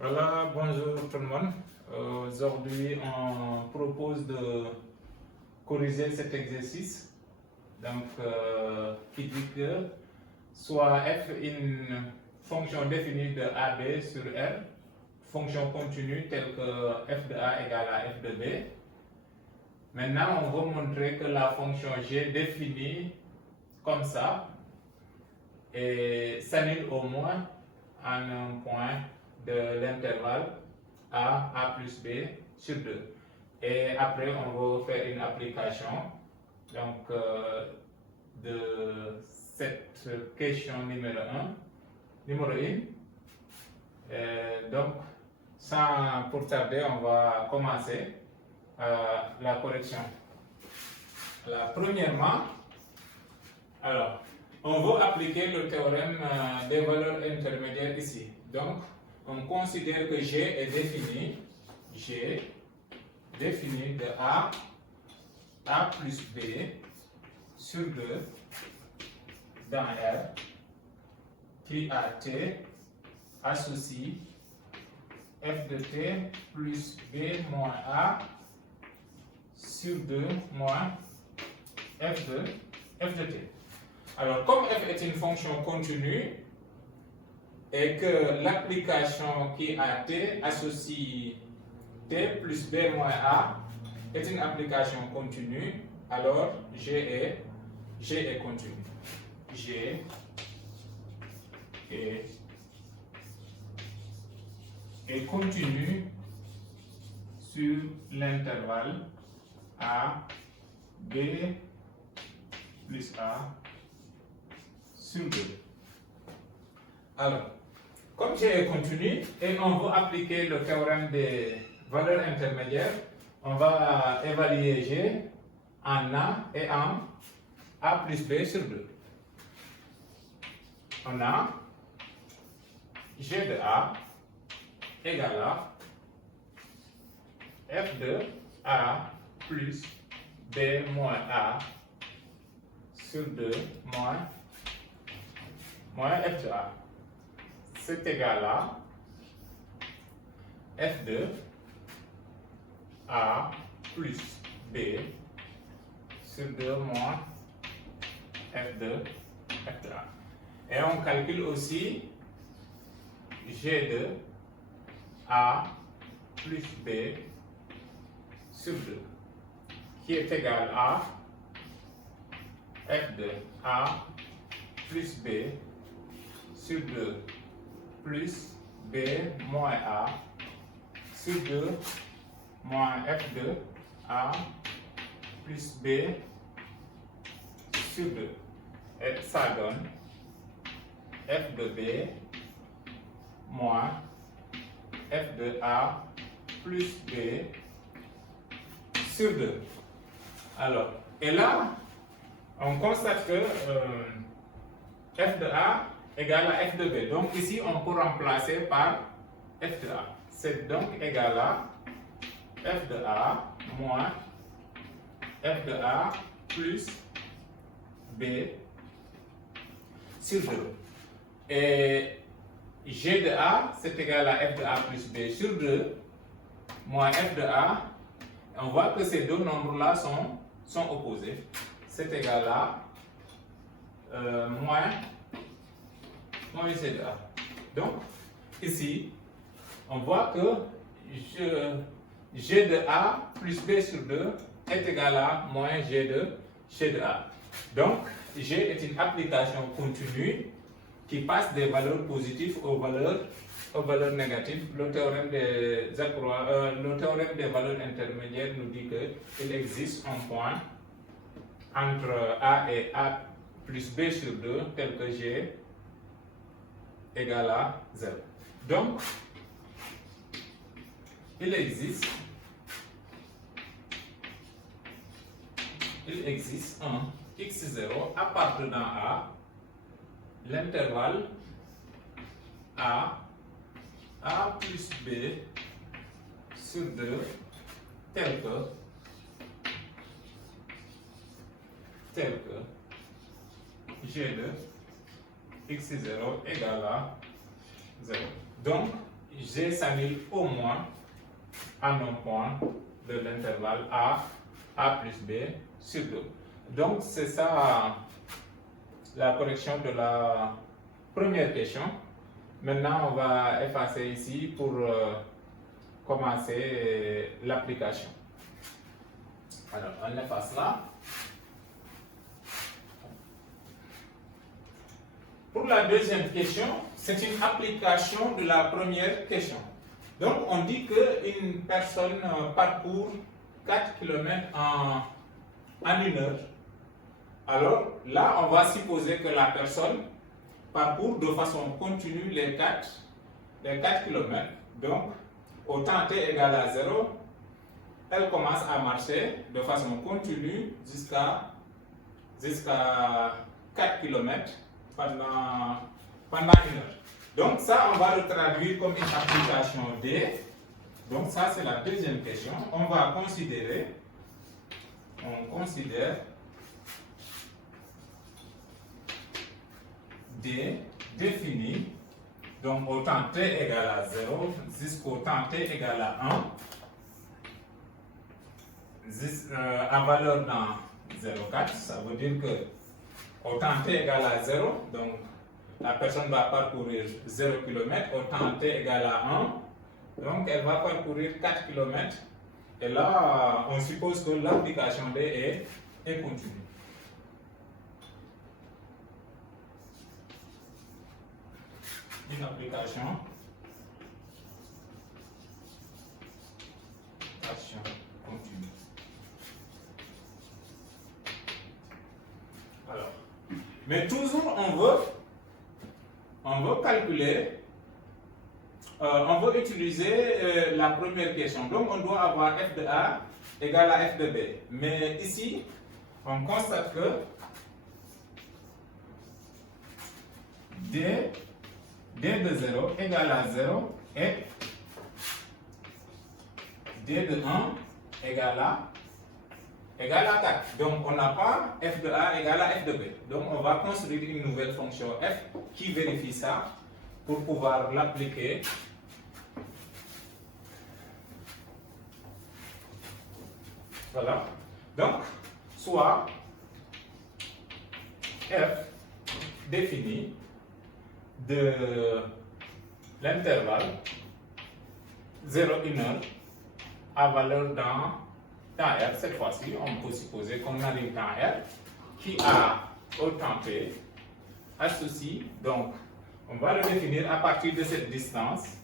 Voilà, bonjour tout le monde. Aujourd'hui, on propose de corriger cet exercice. Donc, qui dit que soit f une fonction définie de AB sur R, fonction continue telle que f de A égale à f de B. Maintenant, on va montrer que la fonction g définie comme ça et s'annule au moins en un point de l'intervalle A plus B sur 2. Et après, on va faire une application donc, de cette question numéro 1. Donc, sans pour tarder, on va commencer la correction. Alors, premièrement, on va appliquer le théorème des valeurs intermédiaires ici. Donc, on considère que G est défini, de A plus B sur 2 dans R, qui à T associe f de T plus B moins A sur 2 moins f de T. Alors, comme f est une fonction continue et que l'application qui à T associe T plus B moins A est une application continue, alors G est continu. G est continu sur l'intervalle A, B plus A sur 2. Alors, comme G est continu et on veut appliquer le théorème des valeurs intermédiaires, on va évaluer G en A et en A plus B sur 2. On a G de A égale à f de A plus B moins A sur 2 moins f de A. C'est égal à f de A plus B sur 2 moins f de A. Et on calcule aussi G de A plus B sur 2, qui est égal à f de A plus B sur 2 plus B moins A sur 2 moins f de A plus B sur 2. Et ça donne f de B moins f de A plus B sur 2. Alors, et là, on constate que f de A égale à f de B. Donc ici, on peut remplacer par f de A. C'est donc égal à f de A moins f de A plus B sur 2. Et G de A, c'est égal à f de A plus B sur 2 moins f de A. On voit que ces deux nombres-là sont opposés. C'est égal à moins G de A. Donc, ici, on voit que G de A plus B sur 2 est égal à moins G de A. Donc, G est une application continue qui passe des valeurs positives aux valeurs négatives. Le théorème des valeurs intermédiaires nous dit qu'il existe un point entre A et A plus B sur 2 tel que G égale à 0. Donc, il existe un x0 appartenant à l'intervalle A plus B sur 2 tel que G de x0 égale à 0. Donc, G s'annule au moins à un point de l'intervalle A plus B sur 2. Donc c'est ça la correction de la première question. Maintenant on va effacer ici pour commencer l'application. Alors on efface là. Pour la deuxième question, c'est une application de la première question. Donc, on dit qu'une personne parcourt 4 km en 1 heure. Alors, là, on va supposer que la personne parcourt de façon continue les 4 km. Donc, au temps t égale à 0, elle commence à marcher de façon continue jusqu'à 4 km. Pendant 1 heure. Donc ça, on va le traduire comme une application D. Donc ça, c'est la deuxième question. On considère D défini, donc au temps t égale à 0 jusqu'au temps t égale à 1, à valeur dans 0,4, ça veut dire que au temps t égale à 0, donc la personne va parcourir 0 km, au temps t égale à 1, donc elle va parcourir 4 km, et là on suppose que l'application D est continue. Une application continue. Alors, mais toujours on veut calculer, on veut utiliser la première question. Donc on doit avoir f de A égale à f de B. Mais ici, on constate que D de 0 égale à 0 et D de 1 égale à 4. Donc, on n'a pas f de A égale à f de B. Donc, on va construire une nouvelle fonction f qui vérifie ça pour pouvoir l'appliquer. Voilà. Donc, soit f défini de l'intervalle 0,1 heure à valeur dans temps R. Cette fois-ci, on peut supposer qu'on a un temps R qui a au temps T associe, donc on va le définir à partir de cette distance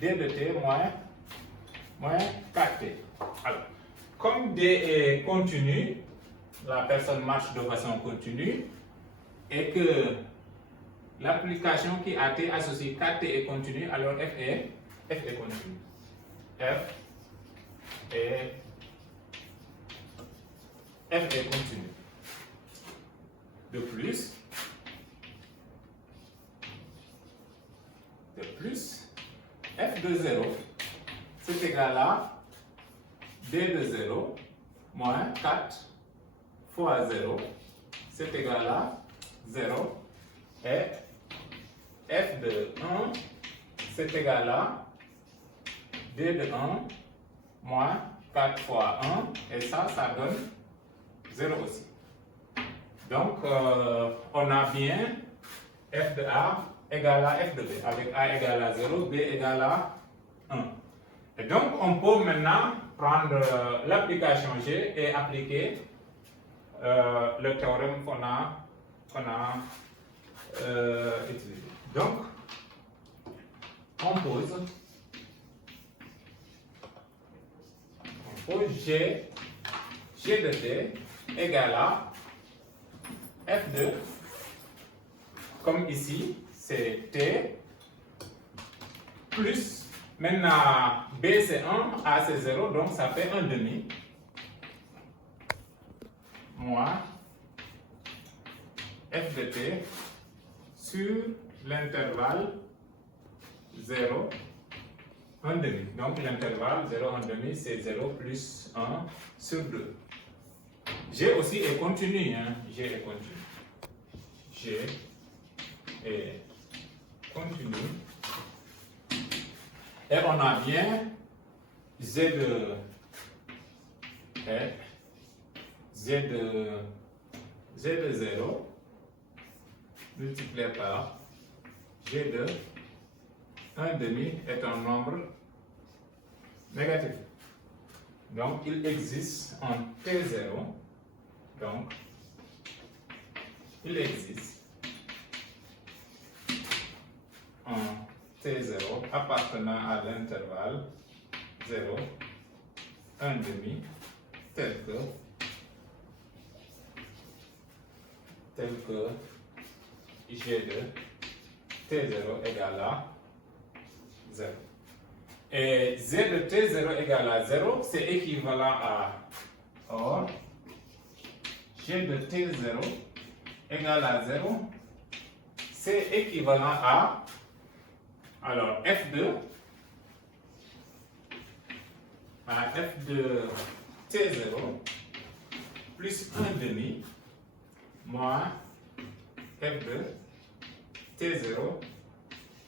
D de T moins 4T. Alors, comme D est continu, la personne marche de façon continue et que l'application qui a T associée 4T est continue, alors F est continu. F est continu. De plus, f de 0, c'est égal à D de 0 moins 4 fois 0, c'est égal à 0. Et f de 1, c'est égal à D de 1 moins 4 fois 1, et ça donne 0 aussi. Donc, on a bien f de A égale à f de B, avec A égale à 0, B égale à 1. Et donc, on peut maintenant prendre l'application G et appliquer le théorème qu'on a utilisé. Donc, on pose G de T égale à f de, comme ici, c'est T, plus, maintenant B c'est 1, A c'est 0, donc ça fait 1 demi, moins f de T sur l'intervalle 0, 1 demi. Donc l'intervalle 0, 1 demi, c'est 0 plus 1 sur 2. G aussi est continu, hein? G est continu. G est continu Et on a bien Z de Z de 0 multiplié par G de 1 demi est un nombre négatif. Donc il existe en T0, donc il existe en T0 appartenant à l'intervalle 0, 1 demi, tel que G de T0 égale à 0. Et Z de T0 égale à 0, c'est équivalent à, or, G de T0 égale à 0, c'est équivalent à, alors F2, à F de T0 plus 1 demi moins F de T0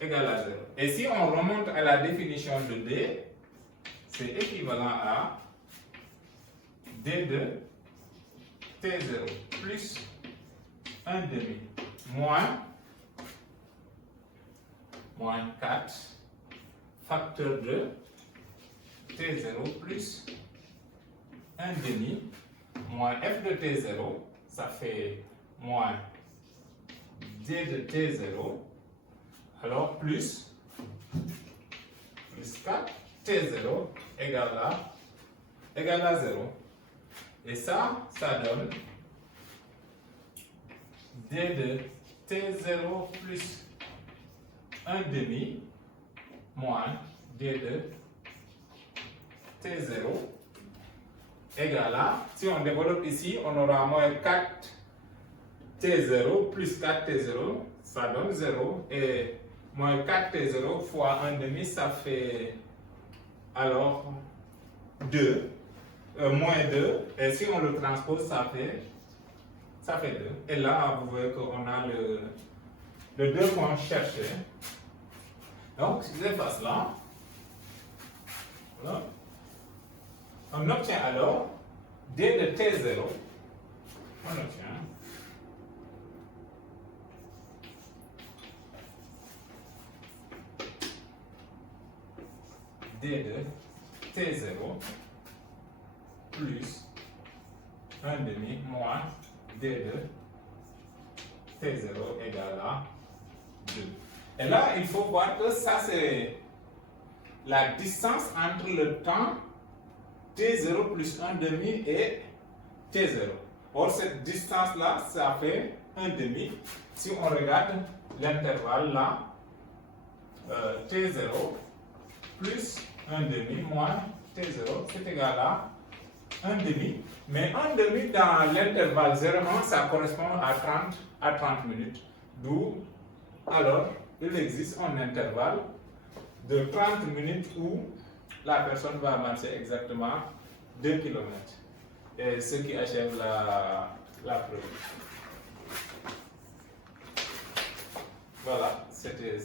égale à 0. Et si on remonte à la définition de D, c'est équivalent à D de T0 plus 1 demi moins 4 facteur de T0 plus 1 demi moins F de T0, ça fait moins D de T0, alors plus 4 T0 égale à 0. Et ça donne D de T0 plus 1 demi moins D de T0 égale à, si on développe ici, on aura moins 4 T0 plus 4 T0, ça donne 0, et moins 4 T0 fois 1 demi, ça fait alors 2, moins 2, et si on le transpose, ça fait 2. Et là, vous voyez qu'on a le 2 qu'on cherchait. Donc, j'efface là. Voilà. On obtient alors D de T0. On obtient D de T0 plus 1 demi moins D de T0 égale à 2. Et là, il faut voir que ça, c'est la distance entre le temps T0 plus 1 demi et T0. Or, cette distance-là, ça fait 1 demi. Si on regarde l'intervalle là, T0 plus 1 demi moins T0, c'est égal à 1 demi. Mais 1 demi dans l'intervalle 0, ça correspond à 30 minutes. D'où, alors, il existe un intervalle de 30 minutes où la personne va marcher exactement 2 km. Et ce qui achève la preuve. Voilà, c'était